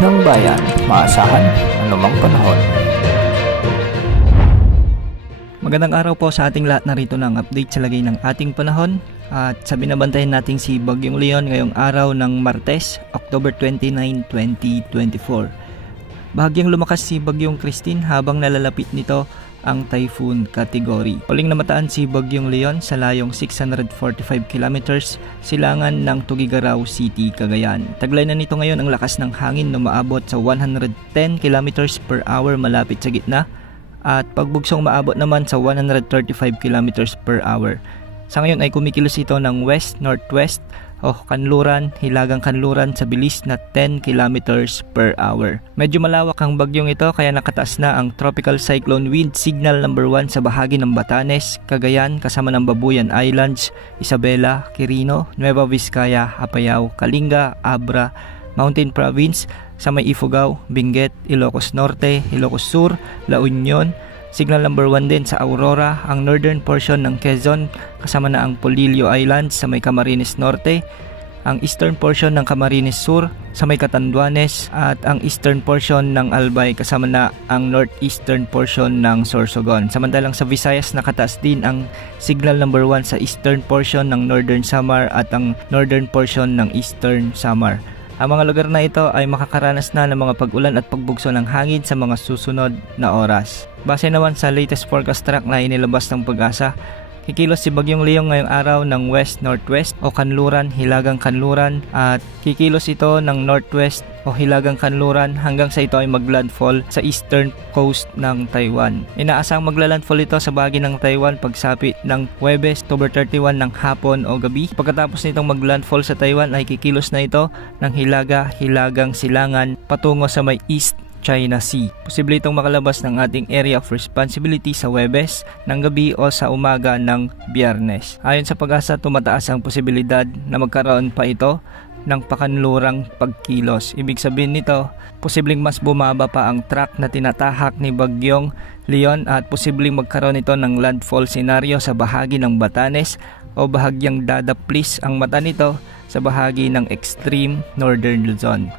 ng bayan, maasahan anumang panahon. Magandang araw po sa ating lahat, narito ng update sa lagay ng ating panahon. At sa binabantayan natin si Bagyong Leon ngayong araw ng Martes, October 29, 2024. Bahagyang lumakas si Bagyong Christine habang nalalapit nito ang typhoon category. Huling namataan si Bagyong Leon sa layong 645 kilometers silangan ng Tuguegarao City, Cagayan. Taglay na nito ngayon ang lakas ng hangin na maabot sa 110 kilometers per hour malapit sa gitna at pagbugsong maabot naman sa 135 kilometers per hour. Sa ngayon ay kumikilos ito ng west-northwest o kanluran, hilagang kanluran sa bilis na 10 kilometers per hour. Medyo malawak ang bagyong ito kaya nakataas na ang Tropical Cyclone Wind Signal number 1 sa bahagi ng Batanes, Cagayan kasama ng Babuyan Islands, Isabela, Quirino, Nueva Vizcaya, Apayao, Kalinga, Abra, Mountain Province, sa may Ifugao, Benguet, Ilocos Norte, Ilocos Sur, La Union. Signal number 1 din sa Aurora, ang northern portion ng Quezon kasama na ang Polillo Islands sa may Camarines Norte, ang eastern portion ng Camarines Sur sa may Catanduanes at ang eastern portion ng Albay kasama na ang northeastern portion ng Sorsogon. Samantalang sa Visayas nakataas din ang signal number 1 sa eastern portion ng Northern Samar at ang northern portion ng Eastern Samar. Ang mga lugar na ito ay makakaranas na ng mga pag-ulan at pagbugso ng hangin sa mga susunod na oras. Base naman sa latest forecast track na inilabas ng Pag-asa, kikilos si Bagyong Leon ngayong araw ng west-northwest o kanluran, hilagang kanluran at kikilos ito ng northwest o hilagang kanluran hanggang sa ito ay maglandfall sa eastern coast ng Taiwan. Inaasang maglalandfall ito sa bahagi ng Taiwan pagsapit ng Huwebes, October 31 ng hapon o gabi. Pagkatapos nitong maglandfall sa Taiwan ay kikilos na ito ng hilagang silangan patungo sa may east China Sea. Posible itong makalabas ng ating area of responsibility sa Huwebes ng gabi o sa umaga ng Biyernes. Ayon sa Pag-asa, tumataas ang posibilidad na magkaroon pa ito ng pakanlurang pagkilos. Ibig sabihin nito, posibleng mas bumaba pa ang track na tinatahak ni Bagyong Leon at posibleng magkaroon ito ng landfall scenario sa bahagi ng Batanes o bahagyang dadaplis ang mata nito sa bahagi ng extreme northern Luzon.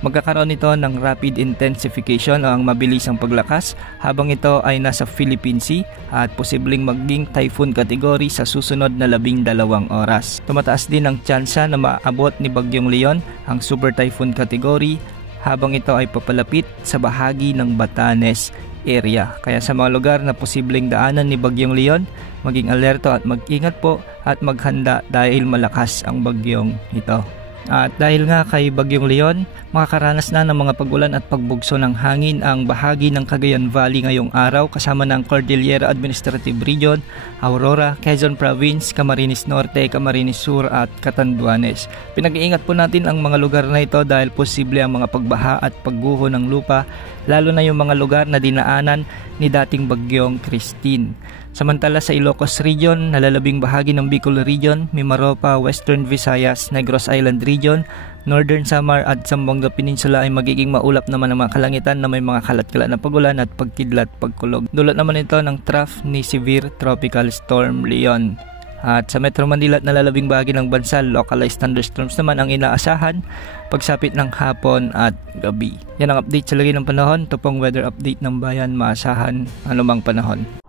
Magkakaroon ito ng rapid intensification o ang mabilisang paglakas habang ito ay nasa Philippine Sea at posibleng maging typhoon category sa susunod na 12 oras. Tumataas din ang tsansa na maabot ni Bagyong Leon ang super typhoon category habang ito ay papalapit sa bahagi ng Batanes area. Kaya sa mga lugar na posibleng daanan ni Bagyong Leon, maging alerto at mag-ingat po at maghanda dahil malakas ang bagyong ito. At dahil nga kay Bagyong Leon, makakaranas na ng mga pag-ulan at pagbugso ng hangin ang bahagi ng Cagayan Valley ngayong araw kasama ng Cordillera Administrative Region, Aurora, Quezon Province, Camarines Norte, Camarines Sur at Catanduanes. Pinag-iingat po natin ang mga lugar na ito dahil posible ang mga pagbaha at pagguho ng lupa, lalo na yung mga lugar na dinaanan ni dating Bagyong Christine. Samantala sa Ilocos Region, nalalabing bahagi ng Bicol Region, Mimaropa, Western Visayas, Negros Island Region, Northern Samar at Zamboanga Peninsula ay magiging maulap naman ang mga kalangitan na may mga kalat-kalat na pagulan at pagkidlat pagkulog. Dulot naman ito ng trough ni Severe Tropical Storm Leon. At sa Metro Manila at nalalabing bahagi ng bansa, localized thunderstorms naman ang inaasahan pagsapit ng hapon at gabi. Yan ang update sa lagay ng panahon. Ito pong weather update ng bayan, maasahan anumang panahon.